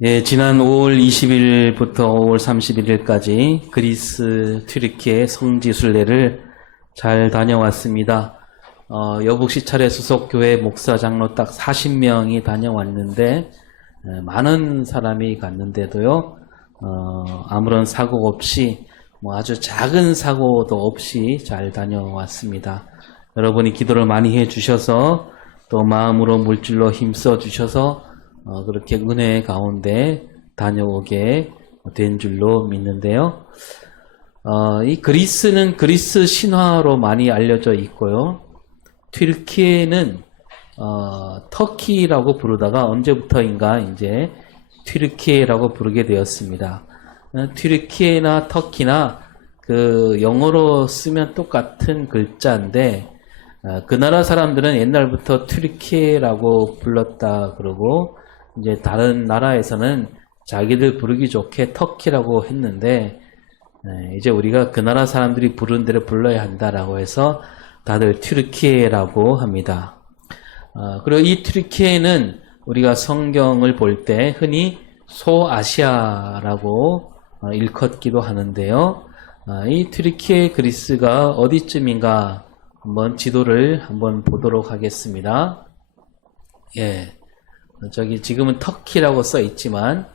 예, 지난 5월 20일부터 5월 31일까지 그리스 튀르키예 성지순례를 잘 다녀왔습니다. 여북시찰의 소속 교회 목사 장로 딱 40명이 다녀왔는데 많은 사람이 갔는데도요, 아무런 사고 없이 아주 작은 사고도 없이 잘 다녀왔습니다. 여러분이 기도를 많이 해주셔서 또 마음으로 물질로 힘써 주셔서 그렇게 은혜 가운데 다녀오게 된 줄로 믿는데요. 이 그리스는 그리스 신화로 많이 알려져 있고요. 튀르키예는 터키라고 부르다가 언제부터인가 이제 튀르키예라고 부르게 되었습니다. 튀르키예나 터키나 그 영어로 쓰면 똑같은 글자인데 그 나라 사람들은 옛날부터 튀르키예라고 불렀다 그러고 이제 다른 나라에서는 자기들 부르기 좋게 터키라고 했는데 이제 우리가 그 나라 사람들이 부르는 대로 불러야 한다라고 해서 다들 튀르키예라고 합니다. 그리고 이 튀르키예는 우리가 성경을 볼 때 흔히 소아시아라고 일컫기도 하는데요. 이 튀르키예 그리스가 어디쯤인가 한번 지도를 한번 보도록 하겠습니다. 예, 저기 지금은 터키라고 써 있지만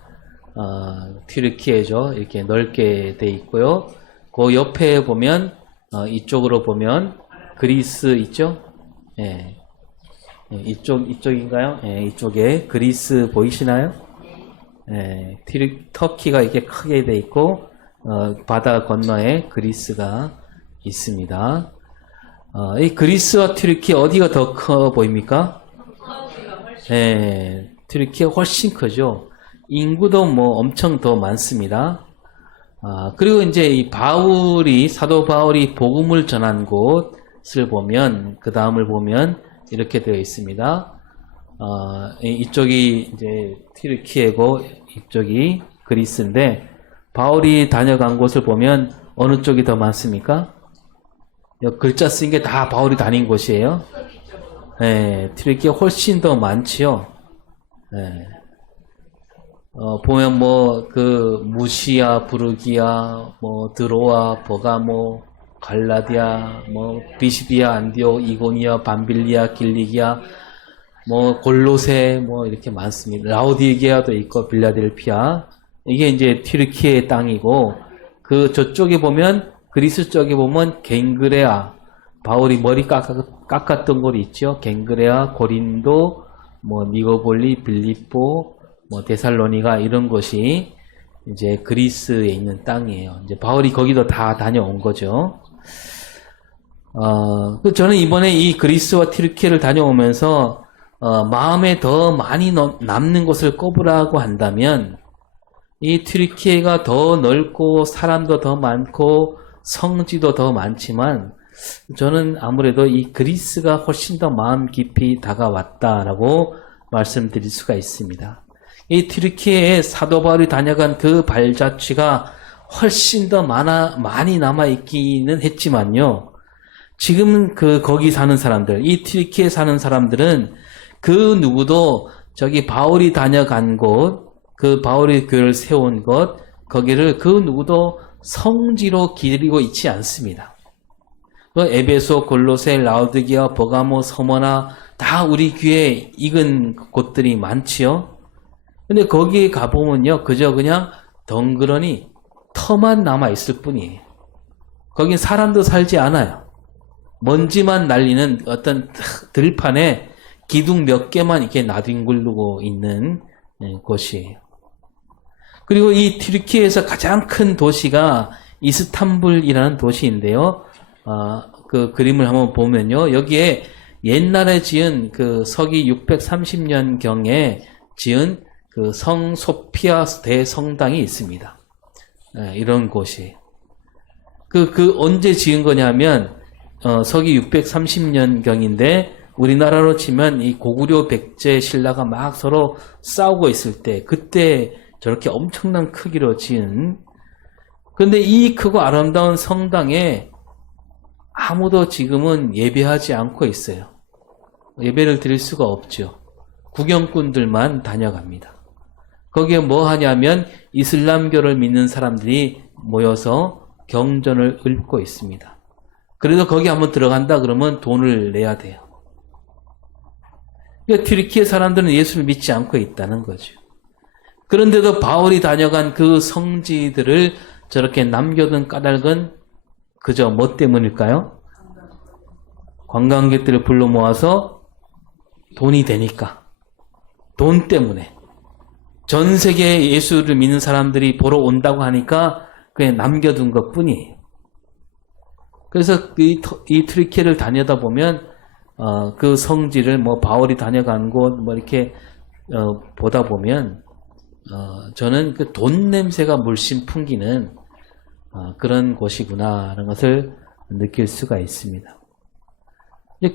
튀르키예죠. 이렇게 넓게 돼 있고요. 그 옆에 보면 이쪽으로 보면 그리스 있죠? 예, 이쪽인가요? 예, 이쪽에 그리스 보이시나요? 예, 터키가 이렇게 크게 돼 있고 바다 건너에 그리스가 있습니다. 이 그리스와 튀르키예 어디가 더 커 보입니까? 예, 튀르키예 훨씬 크죠. 인구도 엄청 더 많습니다. 그리고 이제 이 사도 바울이 복음을 전한 곳을 보면, 그 다음을 보면 이렇게 되어 있습니다. 이쪽이 이제 튀르키예고 이쪽이 그리스인데, 바울이 다녀간 곳을 보면 어느 쪽이 더 많습니까? 글자 쓴 게 다 바울이 다닌 곳이에요. 네, 튀르키예 훨씬 더 많지요. 네. 보면 무시아, 부르기아, 드로아, 버가모, 갈라디아, 비시디아, 안디오, 이고니아, 밤빌리아, 길리기아, 골로세, 이렇게 많습니다. 라오디게아도 있고, 빌라델피아. 이게 이제 튀르키예 땅이고, 저쪽에 보면, 그리스 쪽에 보면, 갱그레아, 바울이 머리 깎았던 곳이 있죠. 갱그레아, 고린도, 니고볼리, 빌립보, 데살로니가 이런 곳이 이제 그리스에 있는 땅이에요. 이제 바울이 거기도 다 다녀온 거죠. 저는 이번에 이 그리스와 튀르키예를 다녀오면서 마음에 더 많이 남는 곳을 꼽으라고 한다면 이 튀르키예가 더 넓고 사람도 더 많고 성지도 더 많지만 저는 아무래도 이 그리스가 훨씬 더 마음 깊이 다가왔다라고 말씀드릴 수가 있습니다. 이 튀르키예에 사도 바울이 다녀간 그 발자취가 훨씬 더 많이 남아있기는 했지만요. 지금 거기 사는 사람들, 이 튀르키예에 사는 사람들은 그 누구도 저기 바울이 다녀간 곳, 그 바울이 교회를 세운 곳, 거기를 그 누구도 성지로 기리고 있지 않습니다. 에베소, 골로새, 라오디게아, 버가모, 서머나 다 우리 귀에 익은 곳들이 많지요. 근데 거기에 가보면요, 그저 그냥 덩그러니 터만 남아있을 뿐이에요. 거긴 사람도 살지 않아요. 먼지만 날리는 어떤 들판에 기둥 몇 개만 이렇게 나뒹굴고 있는 곳이에요. 그리고 이 튀르키예에서 가장 큰 도시가 이스탄불이라는 도시인데요. 그 그림을 한번 보면요. 여기에 옛날에 지은 서기 630년경에 지은 성 소피아 대성당이 있습니다. 이런 곳이. 언제 지은 거냐면, 서기 630년경인데, 우리나라로 치면 이 고구려 백제 신라가 막 서로 싸우고 있을 때, 그때 저렇게 엄청난 크기로 지은, 근데 이 크고 아름다운 성당에 아무도 지금은 예배하지 않고 있어요. 예배를 드릴 수가 없죠. 구경꾼들만 다녀갑니다. 거기에 뭐 하냐면 이슬람교를 믿는 사람들이 모여서 경전을 읽고 있습니다. 그래도 거기 한번 들어간다 그러면 돈을 내야 돼요. 그러니까 튀르키예 사람들은 예수를 믿지 않고 있다는 거죠. 그런데도 바울이 다녀간 그 성지들을 저렇게 남겨둔 까닭은 그저 뭐 때문일까요? 관광객들을 불러 모아서 돈이 되니까. 돈 때문에. 전 세계에 예수를 믿는 사람들이 보러 온다고 하니까 그냥 남겨둔 것 뿐이에요. 그래서 이 튀르키예를 다녀다 보면 그 성지를 뭐 바울이 다녀간 곳 뭐 이렇게 보다 보면 저는 그 돈 냄새가 물씬 풍기는 그런 곳이구나라는 것을 느낄 수가 있습니다.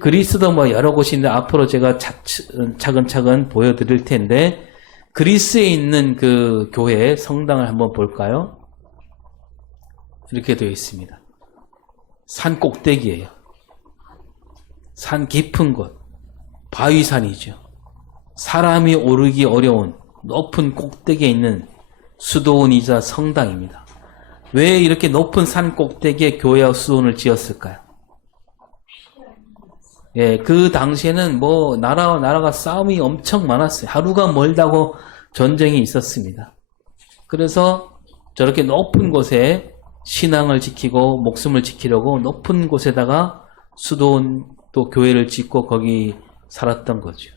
그리스도 뭐 여러 곳이 있는데 앞으로 제가 차근차근 보여드릴 텐데 그리스에 있는 그 교회 성당을 한번 볼까요? 이렇게 되어 있습니다. 산 꼭대기예요. 산 깊은 곳, 바위산이죠. 사람이 오르기 어려운 높은 꼭대기에 있는 수도원이자 성당입니다. 왜 이렇게 높은 산 꼭대기에 교회와 수도원을 지었을까요? 예, 그 당시에는 뭐 나라와 나라가 싸움이 엄청 많았어요. 하루가 멀다고 전쟁이 있었습니다. 그래서 저렇게 높은 곳에 신앙을 지키고 목숨을 지키려고 높은 곳에다가 수도원 또 교회를 짓고 거기 살았던 거죠.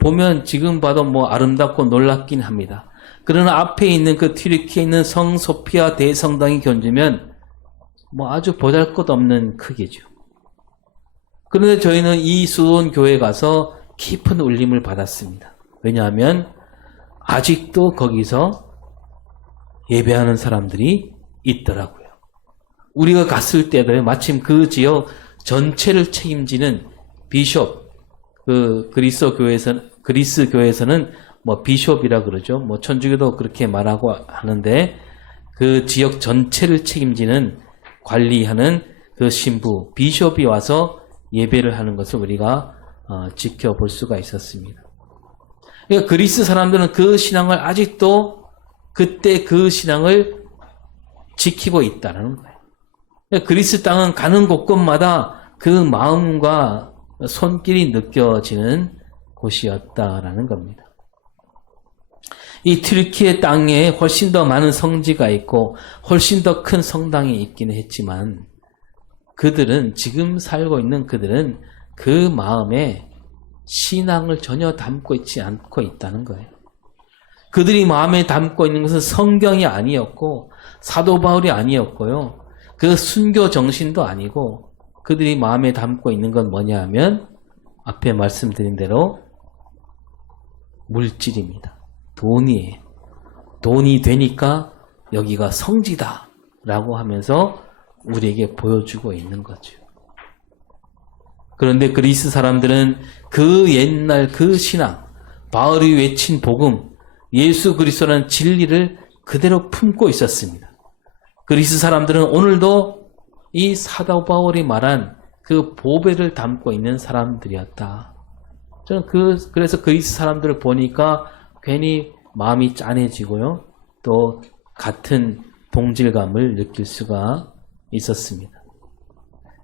보면 지금 봐도 뭐 아름답고 놀랍긴 합니다. 그러나 앞에 있는 그 튀르키예에 있는 성 소피아 대성당이 견주면 뭐 아주 보잘것없는 크기죠. 그런데 저희는 이 수도원 교회에 가서 깊은 울림을 받았습니다. 왜냐하면 아직도 거기서 예배하는 사람들이 있더라고요. 우리가 갔을 때도 마침 그 지역 전체를 책임지는 비숍, 그리스 교회에서는 뭐 비숍이라 그러죠. 뭐 천주교도 그렇게 말하고 하는데 그 지역 전체를 책임지는 관리하는 그 신부, 비숍이 와서 예배를 하는 것을 우리가 지켜볼 수가 있었습니다. 그러니까 그리스 사람들은 그 신앙을 아직도 그때 그 신앙을 지키고 있다는 거예요. 그러니까 그리스 땅은 가는 곳곳마다 그 마음과 손길이 느껴지는 곳이었다라는 겁니다. 이 튀르키예 땅에 훨씬 더 많은 성지가 있고 훨씬 더 큰 성당이 있기는 했지만 그들은 지금 살고 있는 그들은 그 마음에 신앙을 전혀 담고 있지 않고 있다는 거예요. 그들이 마음에 담고 있는 것은 성경이 아니었고 사도 바울이 아니었고요. 그 순교 정신도 아니고 그들이 마음에 담고 있는 건 뭐냐 하면 앞에 말씀드린 대로 물질입니다. 돈이에요. 돈이 되니까 여기가 성지다 라고 하면서 우리에게 보여주고 있는 거죠. 그런데 그리스 사람들은 그 옛날 그 신앙, 바울이 외친 복음, 예수 그리스도라는 진리를 그대로 품고 있었습니다. 그리스 사람들은 오늘도 이 사도 바울이 말한 그 보배를 담고 있는 사람들이었다. 저는 그래서 그리스 사람들을 보니까 괜히 마음이 짠해지고요. 또 같은 동질감을 느낄 수가 있었습니다.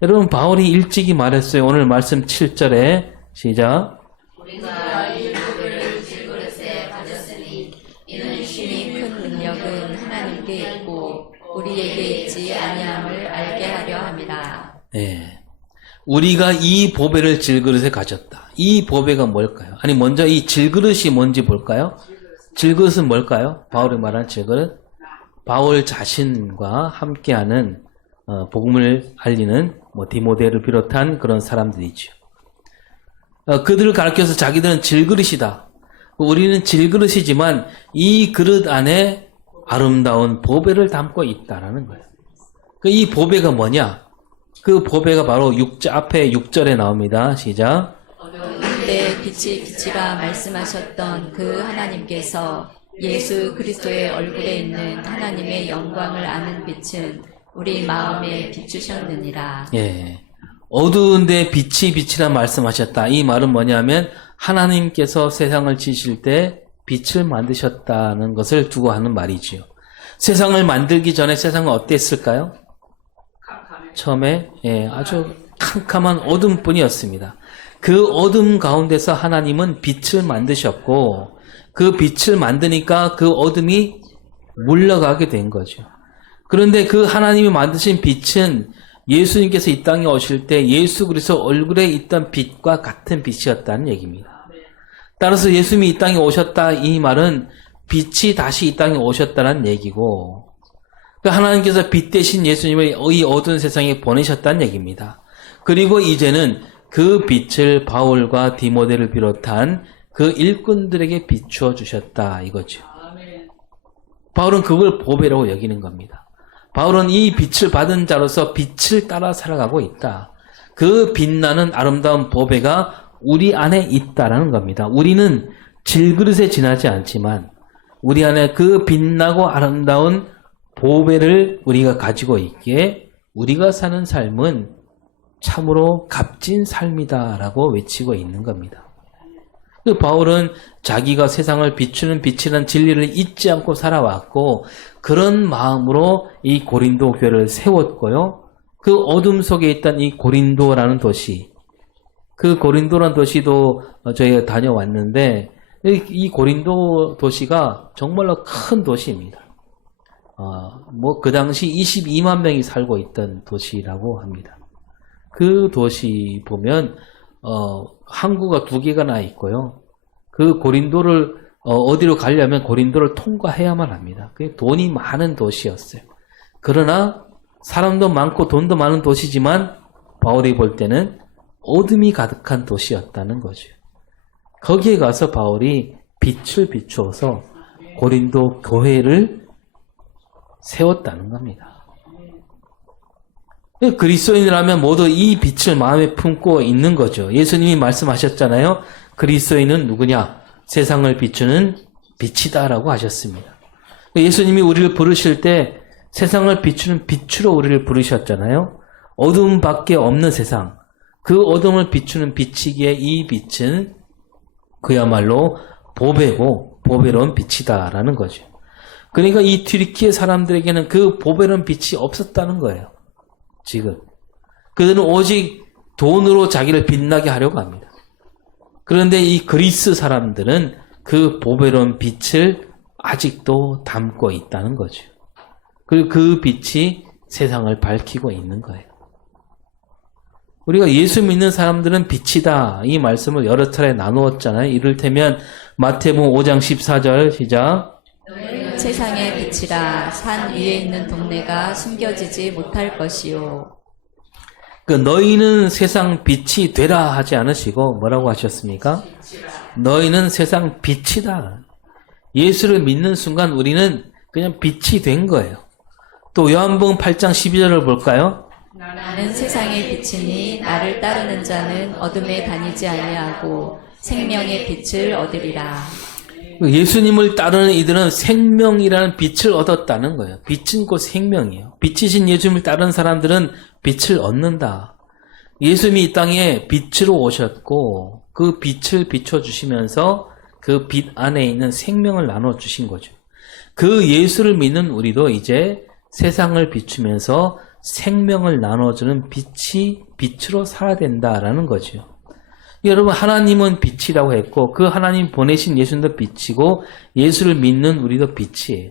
여러분 바울이 일찍이 말했어요. 오늘 말씀 7절에 시작. 우리가 이 보배를 질그릇에 가졌으니 이는 심히 큰 능력은 하나님께 있고 우리에게 있지 아니함을 알게 하려 함이라. 네. 우리가 이 보배를 질그릇에 가졌다. 이 보배가 뭘까요? 아니 먼저 이 질그릇이 뭔지 볼까요? 질그릇은 뭘까요? 바울이 말한 질그릇. 바울 자신과 함께하는 복음을 알리는 뭐 디모데를 비롯한 그런 사람들이죠. 그들을 가르쳐서 자기들은 질그릇이다. 우리는 질그릇이지만 이 그릇 안에 아름다운 보배를 담고 있다라는 거예요. 이 보배가 뭐냐? 그 보배가 바로 앞에 6절에 나옵니다. 시작. 그때 빛이 빛이라 말씀하셨던 그 하나님께서 예수 그리스도의 얼굴에 있는 하나님의 영광을 아는 빛은 우리 마음에 비추셨느니라. 예. 어두운데 빛이 빛이라 말씀하셨다. 이 말은 뭐냐면 하나님께서 세상을 지으실 때 빛을 만드셨다는 것을 두고 하는 말이지요. 세상을 만들기 전에 세상은 어땠을까요? 처음에 아주 캄캄한 어둠뿐이었습니다. 그 어둠 가운데서 하나님은 빛을 만드셨고 그 빛을 만드니까 그 어둠이 물러가게 된 거죠. 그런데 그 하나님이 만드신 빛은 예수님께서 이 땅에 오실 때 예수 그리스도 얼굴에 있던 빛과 같은 빛이었다는 얘기입니다. 따라서 예수님이 이 땅에 오셨다 이 말은 빛이 다시 이 땅에 오셨다는 얘기고 하나님께서 빛 대신 예수님을 이 어두운 세상에 보내셨다는 얘기입니다. 그리고 이제는 그 빛을 바울과 디모데를 비롯한 그 일꾼들에게 비추어 주셨다 이거죠. 바울은 그걸 보배라고 여기는 겁니다. 바울은 이 빛을 받은 자로서 빛을 따라 살아가고 있다. 그 빛나는 아름다운 보배가 우리 안에 있다라는 겁니다. 우리는 질그릇에 지나지 않지만 우리 안에 그 빛나고 아름다운 보배를 우리가 가지고 있기에 우리가 사는 삶은 참으로 값진 삶이다라고 외치고 있는 겁니다. 그 바울은 자기가 세상을 비추는 빛이라는 진리를 잊지 않고 살아왔고 그런 마음으로 이 고린도 교회를 세웠고요. 그 어둠 속에 있던 이 고린도라는 도시, 그 고린도라는 도시도 저희가 다녀왔는데 이 고린도 도시가 정말로 큰 도시입니다. 그 당시 22만 명이 살고 있던 도시라고 합니다. 그 도시 보면 항구가 2개가 나 있고요. 그 고린도를 어디로 가려면 고린도를 통과해야만 합니다. 그게 돈이 많은 도시였어요. 그러나 사람도 많고 돈도 많은 도시지만 바울이 볼 때는 어둠이 가득한 도시였다는 거죠. 거기에 가서 바울이 빛을 비추어서 고린도 교회를 세웠다는 겁니다. 그리스도인이라면 모두 이 빛을 마음에 품고 있는 거죠. 예수님이 말씀하셨잖아요. 그리스도인은 누구냐? 세상을 비추는 빛이다라고 하셨습니다. 예수님이 우리를 부르실 때 세상을 비추는 빛으로 우리를 부르셨잖아요. 어둠밖에 없는 세상, 그 어둠을 비추는 빛이기에 이 빛은 그야말로 보배고 보배로운 빛이다라는 거죠. 그러니까 이 튀르키예 사람들에게는 그 보배로운 빛이 없었다는 거예요. 지금 그들은 오직 돈으로 자기를 빛나게 하려고 합니다. 그런데 이 그리스 사람들은 그 보배로운 빛을 아직도 담고 있다는 거죠. 그리고 그 빛이 세상을 밝히고 있는 거예요. 우리가 예수 믿는 사람들은 빛이다 이 말씀을 여러 차례 나누었잖아요. 이를테면 마태복음 5장 14절 시작. 세상의 빛이라 산 위에 있는 동네가 숨겨지지 못할 것이요. 너희는 세상 빛이 되라 하지 않으시고 뭐라고 하셨습니까? 너희는 세상 빛이다. 예수를 믿는 순간 우리는 그냥 빛이 된 거예요. 또 요한복음 8장 12절을 볼까요? 나는 세상의 빛이니 나를 따르는 자는 어둠에 다니지 아니하고 생명의 빛을 얻으리라. 예수님을 따르는 이들은 생명이라는 빛을 얻었다는 거예요. 빛은 곧 생명이에요. 빛이신 예수님을 따르는 사람들은 빛을 얻는다. 예수님이 이 땅에 빛으로 오셨고 그 빛을 비춰주시면서 그 빛 안에 있는 생명을 나눠주신 거죠. 그 예수를 믿는 우리도 이제 세상을 비추면서 생명을 나눠주는 빛으로 살아야 된다라는 거죠. 여러분 하나님은 빛이라고 했고 그 하나님 보내신 예수님도 빛이고 예수를 믿는 우리도 빛이에요.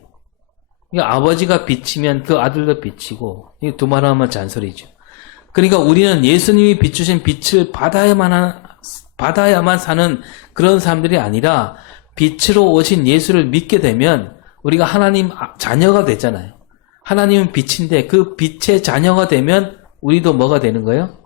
그러니까 아버지가 빛이면 그 아들도 빛이고 이 두 말 하면 잔소리죠. 그러니까 우리는 예수님이 비추신 빛을 받아야만 사는 그런 사람들이 아니라 빛으로 오신 예수를 믿게 되면 우리가 하나님 자녀가 되잖아요. 하나님은 빛인데 그 빛의 자녀가 되면 우리도 뭐가 되는 거예요?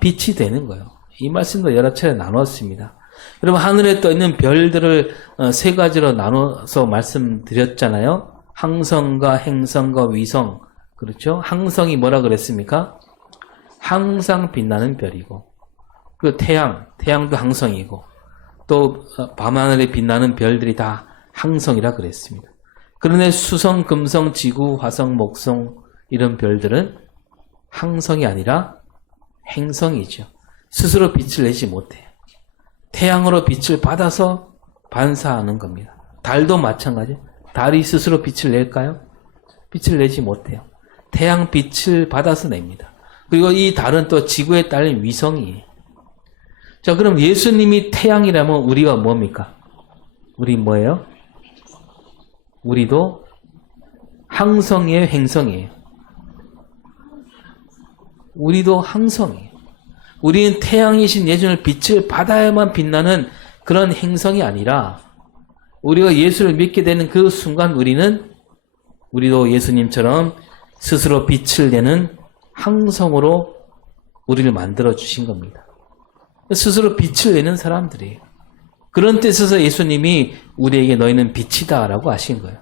빛이 되는 거예요. 이 말씀도 여러 차례 나눴습니다. 여러분 하늘에 떠 있는 별들을 3가지로 나눠서 말씀드렸잖아요. 항성과 행성과 위성. 그렇죠? 항성이 뭐라 그랬습니까? 항상 빛나는 별이고 그 태양도 항성이고 또 밤하늘에 빛나는 별들이 다 항성이라 그랬습니다. 그런데 수성, 금성, 지구, 화성, 목성 이런 별들은 항성이 아니라 행성이죠. 스스로 빛을 내지 못해요. 태양으로 빛을 받아서 반사하는 겁니다. 달도 마찬가지. 달이 스스로 빛을 낼까요? 빛을 내지 못해요. 태양 빛을 받아서 냅니다. 그리고 이 달은 또 지구에 딸린 위성이에요. 자, 그럼 예수님이 태양이라면 우리가 뭡니까? 우리 뭐예요? 우리도 항성이에요, 행성이에요? 우리도 항성이에요. 우리는 태양이신 예수님의 빛을 받아야만 빛나는 그런 행성이 아니라 우리가 예수를 믿게 되는 그 순간 우리도 예수님처럼 스스로 빛을 내는 항성으로 우리를 만들어 주신 겁니다. 스스로 빛을 내는 사람들이에요. 그런 뜻에서 예수님이 우리에게 너희는 빛이다 라고 하신 거예요.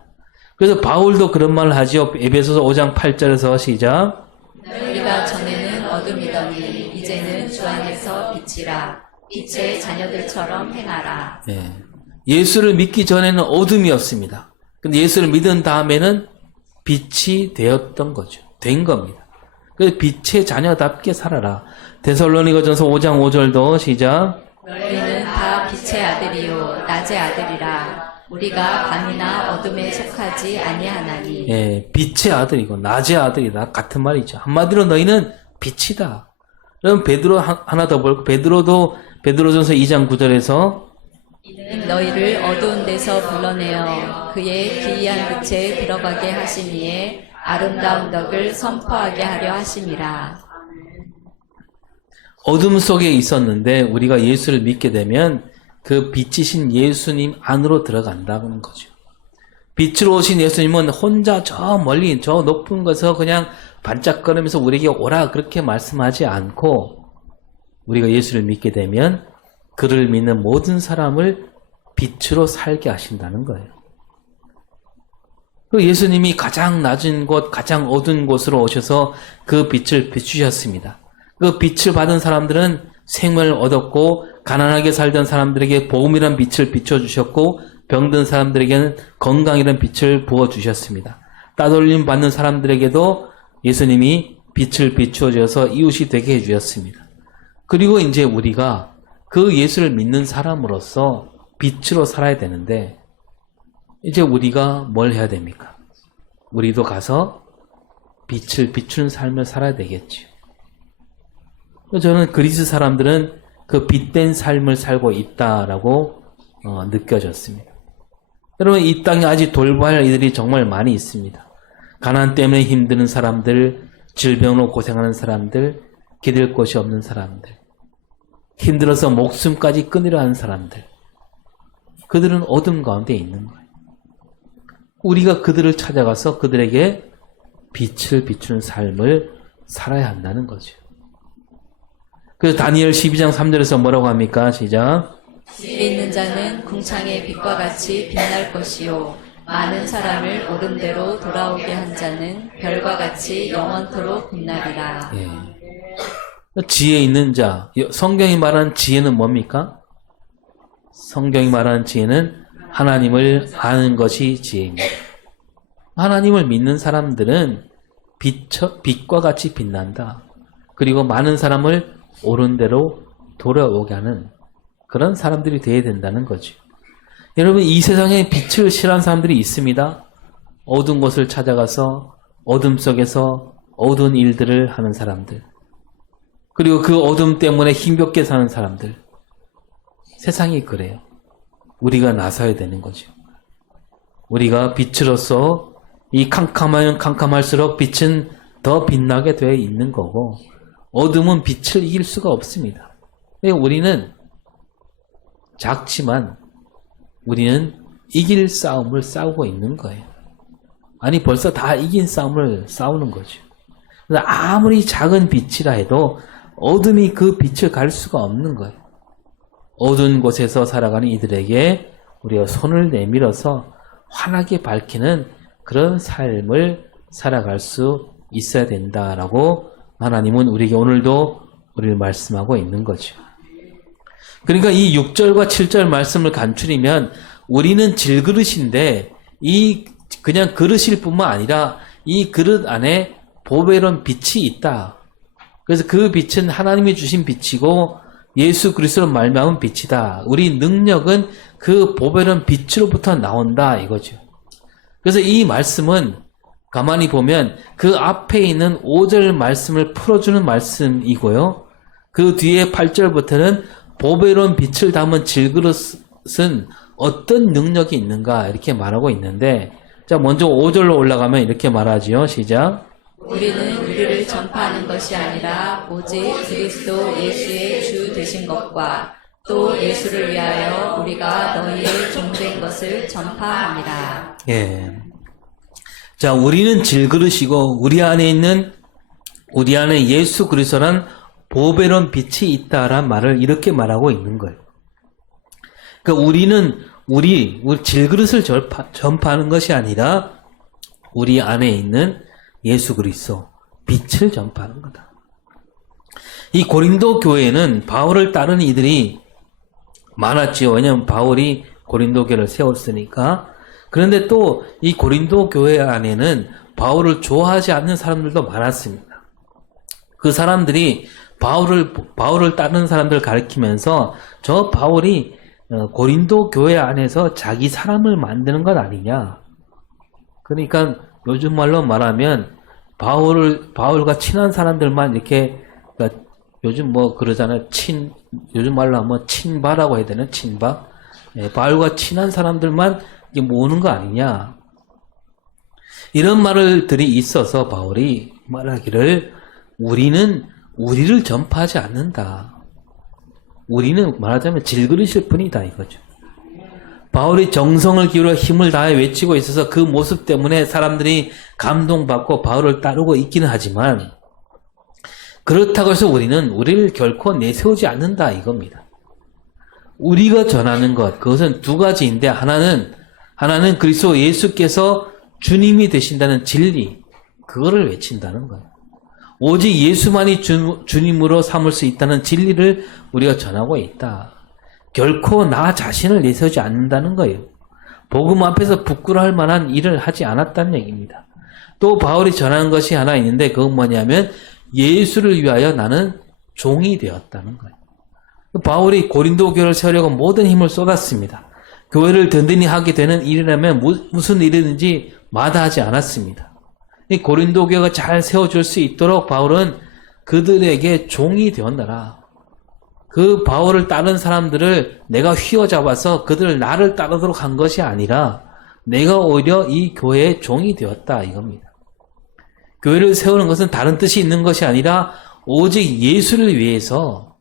그래서 바울도 그런 말을 하죠. 에베소서 5장 8절에서 시작. 너희가 전에는 어둠이더니 이제는 주 안에서 빛이라. 빛의 자녀들처럼 행하라. 네. 예수를 믿기 전에는 어둠이었습니다. 근데 예수를 믿은 다음에는 빛이 되었던 거죠. 된 겁니다. 그래서 빛의 자녀답게 살아라. 데살로니가전서 5장 5절도 시작. 너희는 다 빛의 아들이요 낮의 아들이라. 우리가 밤이나 어둠에 속하지 아니하나니. 예, 빛의 아들이고 낮의 아들이다. 같은 말이죠. 한마디로 너희는 빛이다. 그럼 베드로 하나 더 볼고 베드로전서 2장 9절에서 이는 너희를 어두운 데서 불러내어 그의 기이한 빛에 들어가게 하시니에 아름다운 덕을 선포하게 하려 하심이라. 어둠 속에 있었는데 우리가 예수를 믿게 되면 그 빛이신 예수님 안으로 들어간다는 거죠. 빛으로 오신 예수님은 혼자 저 멀리 저 높은 곳에서 그냥 반짝거리면서 우리에게 오라 그렇게 말씀하지 않고 우리가 예수를 믿게 되면 그를 믿는 모든 사람을 빛으로 살게 하신다는 거예요. 그 예수님이 가장 낮은 곳, 가장 어두운 곳으로 오셔서 그 빛을 비추셨습니다. 그 빛을 받은 사람들은 생명을 얻었고 가난하게 살던 사람들에게 복음이란 빛을 비춰주셨고 병든 사람들에게는 건강이란 빛을 부어주셨습니다. 따돌림 받는 사람들에게도 예수님이 빛을 비추어줘서 이웃이 되게 해주셨습니다. 그리고 이제 우리가 그 예수를 믿는 사람으로서 빛으로 살아야 되는데 이제 우리가 뭘 해야 됩니까? 우리도 가서 빛을 비추는 삶을 살아야 되겠죠. 저는 그리스 사람들은 그 빛된 삶을 살고 있다라고 느껴졌습니다. 여러분 이 땅에 아직 돌봐야 할 이들이 정말 많이 있습니다. 가난 때문에 힘드는 사람들, 질병으로 고생하는 사람들, 기댈 곳이 없는 사람들, 힘들어서 목숨까지 끊으려 하는 사람들, 그들은 어둠 가운데 있는 거예요. 우리가 그들을 찾아가서 그들에게 빛을 비추는 삶을 살아야 한다는 거죠. 그래서 다니엘 12장 3절에서 뭐라고 합니까? 시작. 지혜 있는 자는 궁창의 빛과 같이 빛날 것이요 많은 사람을 옳은 대로 돌아오게 한 자는 별과 같이 영원토록 빛나리라. 예. 지혜 있는 자. 성경이 말하는 지혜는 뭡니까? 성경이 말하는 지혜는 하나님을 아는 것이 지혜입니다. 하나님을 믿는 사람들은 빛과 같이 빛난다. 그리고 많은 사람을 옳은 대로 돌아오게 하는 그런 사람들이 되어야 된다는 거죠. 여러분 이 세상에 빛을 싫어하는 사람들이 있습니다. 어두운 곳을 찾아가서 어둠 속에서 어두운 일들을 하는 사람들, 그리고 그 어둠 때문에 힘겹게 사는 사람들. 세상이 그래요. 우리가 나서야 되는 거죠. 우리가 빛으로서 이 캄캄하면 캄캄할수록 빛은 더 빛나게 되어 있는 거고 어둠은 빛을 이길 수가 없습니다. 우리는 작지만 우리는 이길 싸움을 싸우고 있는 거예요. 아니 벌써 다 이긴 싸움을 싸우는 거죠. 아무리 작은 빛이라 해도 어둠이 그 빛을 갈 수가 없는 거예요. 어두운 곳에서 살아가는 이들에게 우리가 손을 내밀어서 환하게 밝히는 그런 삶을 살아갈 수 있어야 된다라고 하나님은 우리에게 오늘도 우리를 말씀하고 있는 거죠. 그러니까 이 6절과 7절 말씀을 간추리면 우리는 질그릇인데 이 그냥 그릇일 뿐만 아니라 이 그릇 안에 보배로운 빛이 있다. 그래서 그 빛은 하나님이 주신 빛이고 예수 그리스도로 말미암은 빛이다. 우리 능력은 그 보배로운 빛으로부터 나온다 이거죠. 그래서 이 말씀은 가만히 보면 그 앞에 있는 5절 말씀을 풀어주는 말씀이고요. 그 뒤에 8절부터는 보배로운 빛을 담은 질그릇은 어떤 능력이 있는가 이렇게 말하고 있는데, 자 먼저 5절로 올라가면 이렇게 말하지요. 시작. 우리는 우리를 전파하는 것이 아니라 오직 그리스도 예수의 주 되신 것과 또 예수를 위하여 우리가 너희의 종된 것을 전파합니다. 예. 자, 우리는 질그릇이고 우리 안에 예수 그리스도란 보배로운 빛이 있다란 말을 이렇게 말하고 있는 거예요. 그러니까 우리 질그릇을 전파하는 것이 아니라 우리 안에 있는 예수 그리스도 빛을 전파하는 거다. 이 고린도 교회에는 바울을 따르는 이들이 많았지요. 왜냐하면 바울이 고린도 교회를 세웠으니까. 그런데 또 이 고린도 교회 안에는 바울을 좋아하지 않는 사람들도 많았습니다. 그 사람들이 바울을 따르는 사람들을 가리키면서 저 바울이 고린도 교회 안에서 자기 사람을 만드는 것 아니냐. 그러니까 요즘 말로 말하면 바울과 친한 사람들만 이렇게, 그러니까 요즘 뭐 그러잖아요. 요즘 말로 하면 친바라고 해야 되나? 친바? 예, 바울과 친한 사람들만 이게 모으는 거 아니냐. 이런 말들이 있어서 바울이 말하기를 우리는 우리를 전파하지 않는다. 우리는 말하자면 질그릇일 뿐이다 이거죠. 바울이 정성을 기울여 힘을 다해 외치고 있어서 그 모습 때문에 사람들이 감동받고 바울을 따르고 있기는 하지만 그렇다고 해서 우리는 우리를 결코 내세우지 않는다 이겁니다. 우리가 전하는 것, 그것은 두 가지인데 하나는 그리스도 예수께서 주님이 되신다는 진리, 그거를 외친다는 거예요. 오직 예수만이 주님으로 삼을 수 있다는 진리를 우리가 전하고 있다. 결코 나 자신을 내세우지 않는다는 거예요. 복음 앞에서 부끄러워할 만한 일을 하지 않았다는 얘기입니다. 또 바울이 전하는 것이 하나 있는데 그건 뭐냐면 예수를 위하여 나는 종이 되었다는 거예요. 바울이 고린도 교회를 세우려고 모든 힘을 쏟았습니다. 교회를 든든히 하게 되는 일이라면 무슨 일이든지 마다하지 않았습니다. 이 고린도 교회가 잘 세워줄 수 있도록 바울은 그들에게 종이 되었노라. 그 바울을 따른 사람들을 내가 휘어잡아서 나를 따르도록 한 것이 아니라 내가 오히려 이 교회의 종이 되었다 이겁니다. 교회를 세우는 것은 다른 뜻이 있는 것이 아니라 오직 예수를 위해서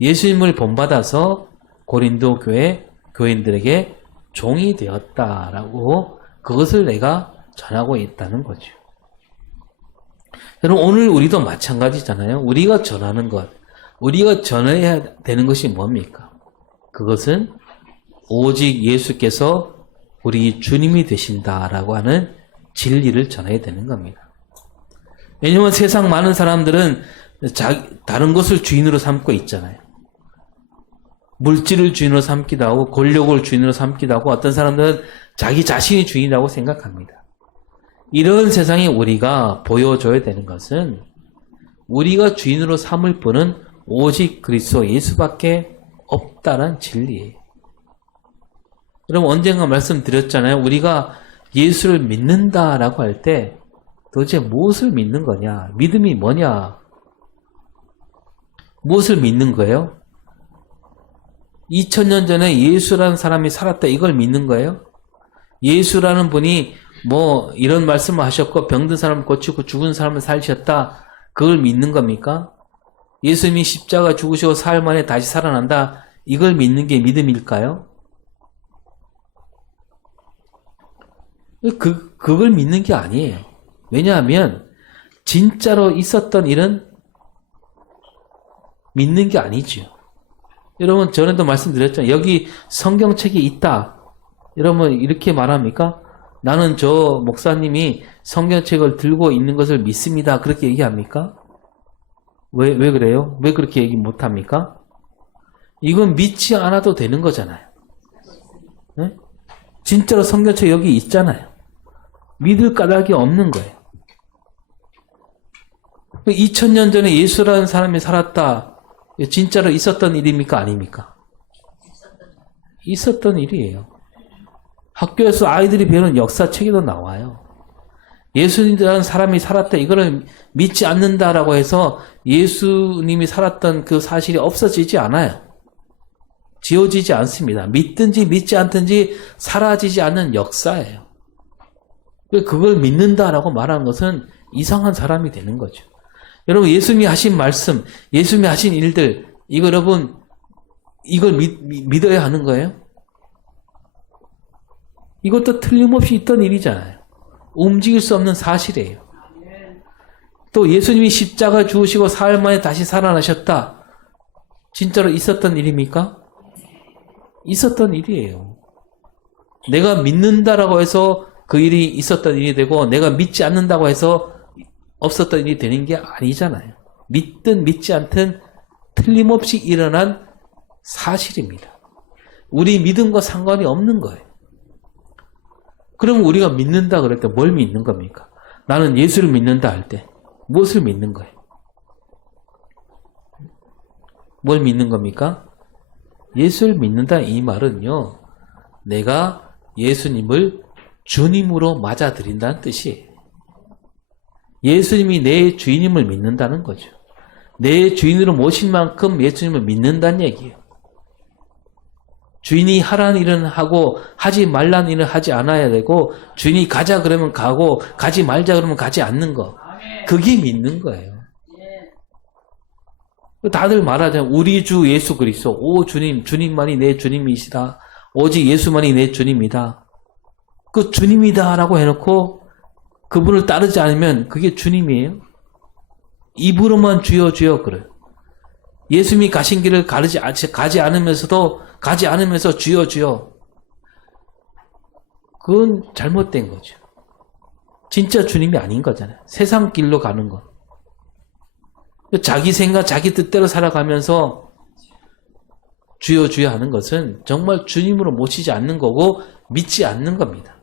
예수님을 본받아서 고린도 교회 교인들에게 종이 되었다라고 그것을 내가 전하고 있다는 거죠. 여러분 오늘 우리도 마찬가지잖아요. 우리가 전하는 것, 우리가 전해야 되는 것이 뭡니까? 그것은 오직 예수께서 우리 주님이 되신다라고 하는 진리를 전해야 되는 겁니다. 왜냐하면 세상 많은 사람들은 다른 것을 주인으로 삼고 있잖아요. 물질을 주인으로 삼기도 하고 권력을 주인으로 삼기도 하고 어떤 사람들은 자기 자신이 주인이라고 생각합니다. 이런 세상에 우리가 보여줘야 되는 것은 우리가 주인으로 삼을 분은 오직 그리스도 예수밖에 없다는 진리예요. 여러분 언젠가 말씀드렸잖아요. 우리가 예수를 믿는다라고 할 때 도대체 무엇을 믿는 거냐? 믿음이 뭐냐? 무엇을 믿는 거예요? 2000년 전에 예수라는 사람이 살았다 이걸 믿는 거예요? 예수라는 분이 뭐 이런 말씀을 하셨고 병든 사람을 고치고 죽은 사람을 살리셨다 그걸 믿는 겁니까? 예수님이 십자가 죽으시고 사흘 만에 다시 살아난다 이걸 믿는 게 믿음일까요? 그걸 믿는 게 아니에요. 왜냐하면 진짜로 있었던 일은 믿는 게 아니죠. 여러분 전에도 말씀드렸잖아요. 여기 성경책이 있다. 여러분 이렇게 말합니까? 나는 저 목사님이 성경책을 들고 있는 것을 믿습니다. 그렇게 얘기합니까? 왜 그래요? 왜 그렇게 얘기 못합니까? 이건 믿지 않아도 되는 거잖아요. 네? 진짜로 성경책 여기 있잖아요. 믿을 까닭이 없는 거예요. 2000년 전에 예수라는 사람이 살았다. 진짜로 있었던 일입니까? 아닙니까? 있었던 일이에요. 학교에서 아이들이 배우는 역사책에도 나와요. 예수님이라는 사람이 살았다. 이거를 믿지 않는다라고 해서 예수님이 살았던 그 사실이 없어지지 않아요. 지워지지 않습니다. 믿든지 믿지 않든지 사라지지 않는 역사예요. 그걸 믿는다라고 말하는 것은 이상한 사람이 되는 거죠. 여러분, 예수님이 하신 말씀, 예수님이 하신 일들, 이거 여러분, 이걸 믿어야 하는 거예요? 이것도 틀림없이 있던 일이잖아요. 움직일 수 없는 사실이에요. 또 예수님이 십자가 죽으시고 사흘 만에 다시 살아나셨다. 진짜로 있었던 일입니까? 있었던 일이에요. 내가 믿는다라고 해서 그 일이 있었던 일이 되고 내가 믿지 않는다고 해서 없었던 일이 되는 게 아니잖아요. 믿든 믿지 않든 틀림없이 일어난 사실입니다. 우리 믿음과 상관이 없는 거예요. 그럼 우리가 믿는다 그럴 때 뭘 믿는 겁니까? 나는 예수를 믿는다 할 때 무엇을 믿는 거예요? 뭘 믿는 겁니까? 예수를 믿는다 이 말은요, 내가 예수님을 주님으로 맞아들인다는 뜻이에요. 예수님이 내 주인임을 믿는다는 거죠. 내 주인으로 모신 만큼 예수님을 믿는다는 얘기예요. 주인이 하라는 일은 하고 하지 말라는 일은 하지 않아야 되고, 주인이 가자 그러면 가고 가지 말자 그러면 가지 않는 거, 그게 믿는 거예요. 다들 말하잖아요. 우리 주 예수 그리스도, 오 주님, 주님만이 내 주님이시다. 오직 예수만이 내 주님이다. 그 주님이다 라고 해놓고 그분을 따르지 않으면 그게 주님이에요? 입으로만 주여 주여 그래요. 예수님이 가신 길을 가지 않으면서 주여 주여, 그건 잘못된 거죠. 진짜 주님이 아닌 거잖아요. 세상 길로 가는 거. 자기 생각, 자기 뜻대로 살아가면서 주여 주여 하는 것은 정말 주님으로 모시지 않는 거고 믿지 않는 겁니다.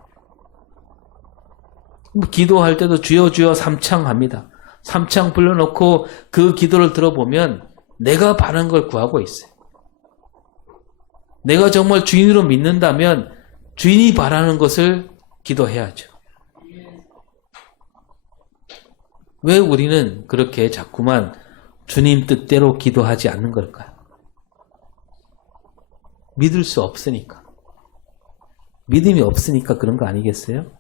기도할 때도 주여 주여 삼창합니다. 삼창 불러놓고 그 기도를 들어보면 내가 바라는 걸 구하고 있어요. 내가 정말 주인으로 믿는다면 주인이 바라는 것을 기도해야죠. 왜 우리는 그렇게 자꾸만 주님 뜻대로 기도하지 않는 걸까요? 믿을 수 없으니까. 믿음이 없으니까 그런 거 아니겠어요?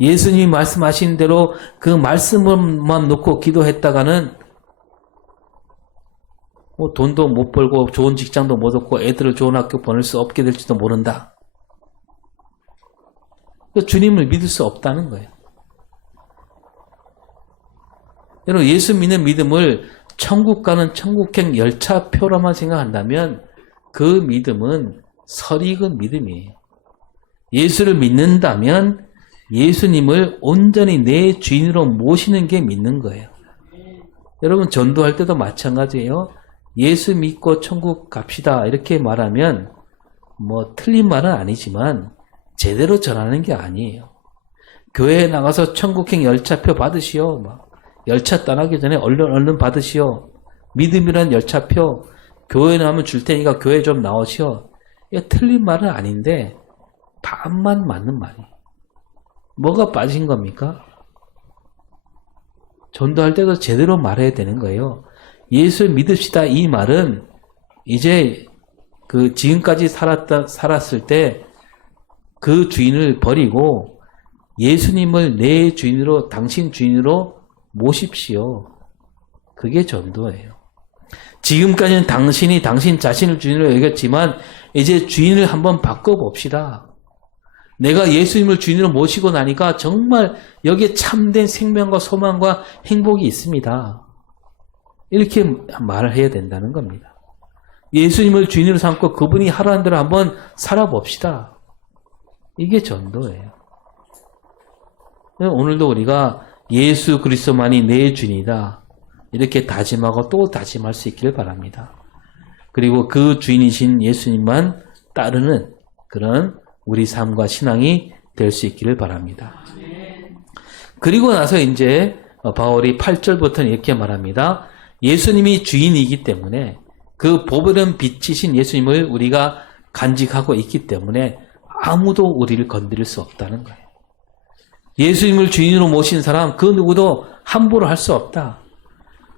예수님이 말씀하신 대로 그 말씀만 놓고 기도했다가는 뭐 돈도 못 벌고 좋은 직장도 못 얻고 애들을 좋은 학교 보낼 수 없게 될지도 모른다. 주님을 믿을 수 없다는 거예요. 여러분, 예수 믿는 믿음을 천국 가는 천국행 열차표로만 생각한다면 그 믿음은 설익은 믿음이에요. 예수를 믿는다면 예수님을 온전히 내 주인으로 모시는 게 믿는 거예요. 여러분, 전도할 때도 마찬가지예요. 예수 믿고 천국 갑시다 이렇게 말하면 뭐 틀린 말은 아니지만 제대로 전하는 게 아니에요. 교회에 나가서 천국행 열차표 받으시오. 열차 떠나기 전에 얼른 받으시오. 믿음이란 열차표 교회 나오면 줄 테니까 교회 좀 나오시오. 이게 틀린 말은 아닌데 반만 맞는 말이에요. 뭐가 빠진 겁니까? 전도할 때도 제대로 말해야 되는 거예요. 예수 믿읍시다 이 말은 이제 그 지금까지 살았을 때 그 주인을 버리고 예수님을 내 주인으로, 당신 주인으로 모십시오. 그게 전도예요. 지금까지는 당신이 당신 자신을 주인으로 여겼지만 이제 주인을 한번 바꿔봅시다. 내가 예수님을 주인으로 모시고 나니까 정말 여기에 참된 생명과 소망과 행복이 있습니다. 이렇게 말을 해야 된다는 겁니다. 예수님을 주인으로 삼고 그분이 하라는 대로 한번 살아봅시다. 이게 전도예요. 오늘도 우리가 예수 그리스도만이 내 주인이다 이렇게 다짐하고 또 다짐할 수 있기를 바랍니다. 그리고 그 주인이신 예수님만 따르는 그런 우리 삶과 신앙이 될 수 있기를 바랍니다. 그리고 나서 이제 바울이 8절부터는 이렇게 말합니다. 예수님이 주인이기 때문에 그 보배로운 빛이신 예수님을 우리가 간직하고 있기 때문에 아무도 우리를 건드릴 수 없다는 거예요. 예수님을 주인으로 모신 사람 그 누구도 함부로 할 수 없다.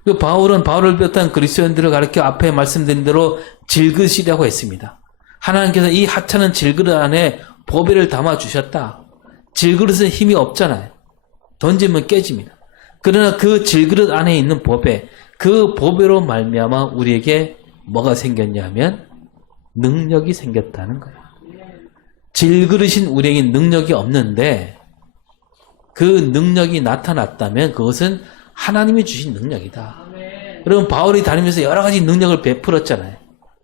그 바울은 바울을 비롯한 그리스도인들을 가르쳐 앞에 말씀드린 대로 질그릇이라고 했습니다. 하나님께서 이 하찮은 질그릇 안에 보배를 담아주셨다. 질그릇은 힘이 없잖아요. 던지면 깨집니다. 그러나 그 질그릇 안에 있는 보배, 그 보배로 말미암아 우리에게 뭐가 생겼냐면 능력이 생겼다는 거예요. 질그릇인 우리에게 능력이 없는데 그 능력이 나타났다면 그것은 하나님이 주신 능력이다. 그럼 바울이 다니면서 여러 가지 능력을 베풀었잖아요.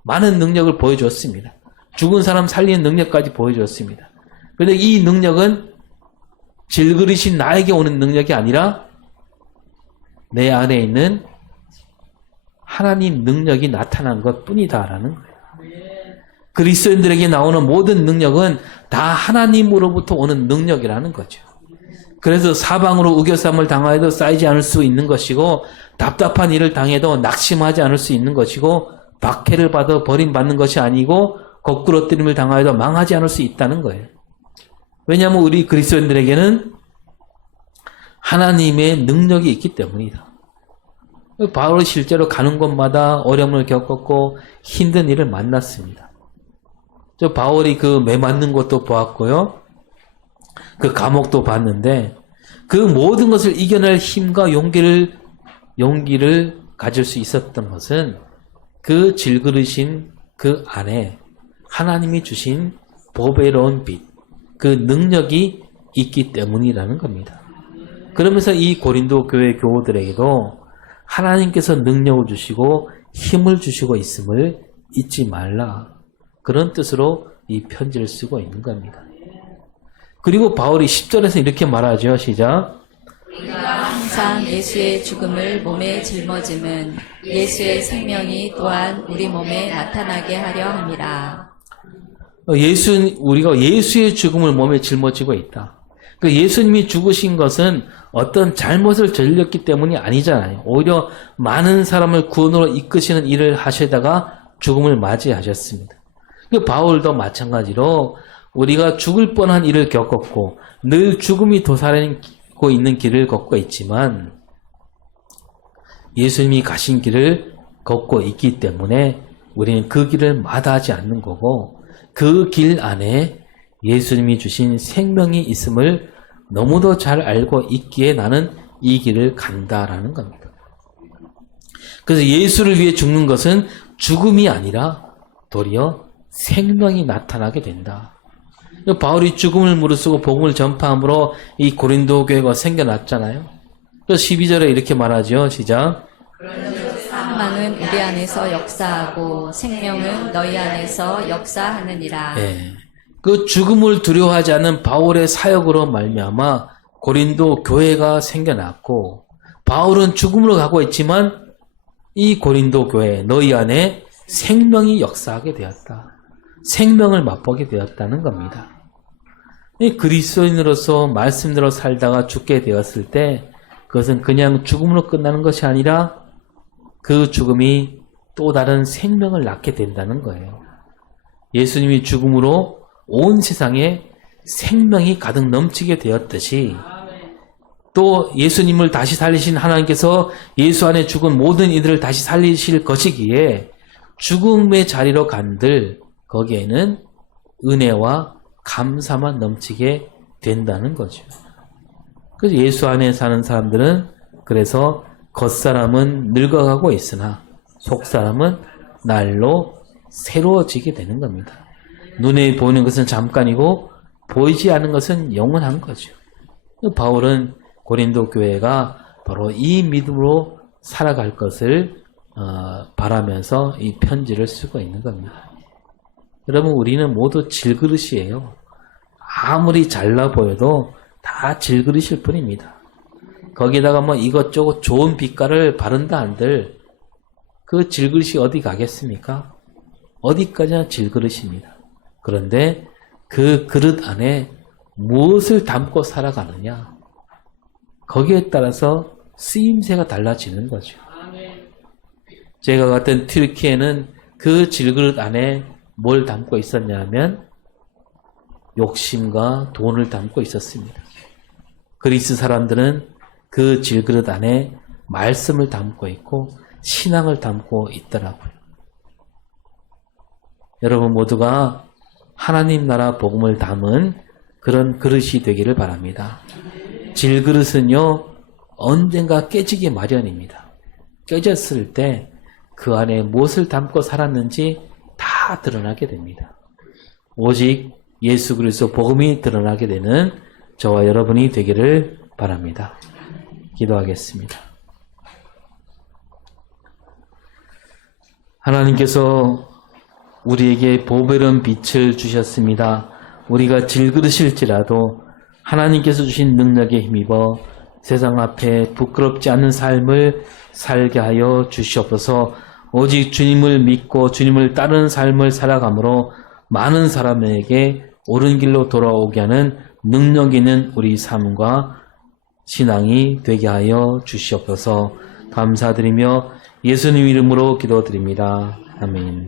많은 능력을 보여줬습니다. 죽은 사람 살리는 능력까지 보여줬습니다. 그런데 이 능력은 질그릇인 나에게 오는 능력이 아니라 내 안에 있는 하나님 능력이 나타난 것뿐이다라는 거예요. 그리스도인들에게 나오는 모든 능력은 다 하나님으로부터 오는 능력이라는 거죠. 그래서 사방으로 우겨쌈을 당하여도 쌓이지 않을 수 있는 것이고 답답한 일을 당해도 낙심하지 않을 수 있는 것이고 박해를 받아 버림받는 것이 아니고 거꾸러뜨림을 당하여도 망하지 않을 수 있다는 거예요. 왜냐하면 우리 그리스도인들에게는 하나님의 능력이 있기 때문이다. 바울이 실제로 가는 곳마다 어려움을 겪었고 힘든 일을 만났습니다. 저 바울이 그 매 맞는 것도 보았고요. 그 감옥도 봤는데 그 모든 것을 이겨낼 힘과 용기를 가질 수 있었던 것은 그 질그릇인 그 안에 하나님이 주신 보배로운 빛, 그 능력이 있기 때문이라는 겁니다. 그러면서 이 고린도 교회 교우들에게도 하나님께서 능력을 주시고 힘을 주시고 있음을 잊지 말라. 그런 뜻으로 이 편지를 쓰고 있는 겁니다. 그리고 바울이 10절에서 이렇게 말하죠. 시작. 우리가 항상 예수의 죽음을 몸에 짊어짐은 예수의 생명이 또한 우리 몸에 나타나게 하려 함이라. 우리가 예수의 죽음을 몸에 짊어지고 있다. 그 예수님이 죽으신 것은 어떤 잘못을 저질렀기 때문이 아니잖아요. 오히려 많은 사람을 구원으로 이끄시는 일을 하시다가 죽음을 맞이하셨습니다. 그 바울도 마찬가지로 우리가 죽을 뻔한 일을 겪었고 늘 죽음이 도사리고 있는 길을 걷고 있지만 예수님이 가신 길을 걷고 있기 때문에 우리는 그 길을 마다하지 않는 거고 그 길 안에 예수님이 주신 생명이 있음을 너무도 잘 알고 있기에 나는 이 길을 간다라는 겁니다. 그래서 예수를 위해 죽는 것은 죽음이 아니라 도리어 생명이 나타나게 된다. 바울이 죽음을 무릅쓰고 복음을 전파함으로 이 고린도 교회가 생겨났잖아요. 그래서 12절에 이렇게 말하죠. 시작. 사망은 우리 안에서 역사하고 생명은 너희 안에서 역사하느니라. 예. 그 죽음을 두려워하지 않는 바울의 사역으로 말미암아 고린도 교회가 생겨났고 바울은 죽음으로 가고 있지만 이 고린도 교회 너희 안에 생명이 역사하게 되었다. 생명을 맛보게 되었다는 겁니다. 이 그리스도인으로서 말씀대로 살다가 죽게 되었을 때 그것은 그냥 죽음으로 끝나는 것이 아니라 그 죽음이 또 다른 생명을 낳게 된다는 거예요. 예수님이 죽음으로 온 세상에 생명이 가득 넘치게 되었듯이 또 예수님을 다시 살리신 하나님께서 예수 안에 죽은 모든 이들을 다시 살리실 것이기에 죽음의 자리로 간들 거기에는 은혜와 감사만 넘치게 된다는 거죠. 그래서 예수 안에 사는 사람들은 그래서 겉사람은 늙어가고 있으나 속사람은 날로 새로워지게 되는 겁니다. 눈에 보이는 것은 잠깐이고 보이지 않는 것은 영원한 거죠. 바울은 고린도 교회가 바로 이 믿음으로 살아갈 것을 바라면서 이 편지를 쓰고 있는 겁니다. 여러분 우리는 모두 질그릇이에요. 아무리 잘나 보여도 다 질그릇일 뿐입니다. 거기다가 뭐 이것저것 좋은 빛깔을 바른다 한들 그 질그릇이 어디 가겠습니까? 어디까지나 질그릇입니다. 그런데 그 그릇 안에 무엇을 담고 살아가느냐 거기에 따라서 쓰임새가 달라지는 거죠. 제가 갔던 튀르키예는 그 질그릇 안에 뭘 담고 있었냐면 욕심과 돈을 담고 있었습니다. 그리스 사람들은 그 질그릇 안에 말씀을 담고 있고 신앙을 담고 있더라고요. 여러분 모두가 하나님 나라 복음을 담은 그런 그릇이 되기를 바랍니다. 질그릇은요, 언젠가 깨지기 마련입니다. 깨졌을 때 그 안에 무엇을 담고 살았는지 다 드러나게 됩니다. 오직 예수 그리스도 복음이 드러나게 되는 저와 여러분이 되기를 바랍니다. 기도하겠습니다. 하나님께서 우리에게 보배로운 빛을 주셨습니다. 우리가 질그릇일지라도 하나님께서 주신 능력에 힘입어 세상 앞에 부끄럽지 않은 삶을 살게 하여 주시옵소서. 오직 주님을 믿고 주님을 따르는 삶을 살아감으로 많은 사람에게 옳은 길로 돌아오게 하는 능력 있는 우리 삶과 신앙이 되게 하여 주시옵소서. 감사드리며 예수님 이름으로 기도드립니다. 아멘.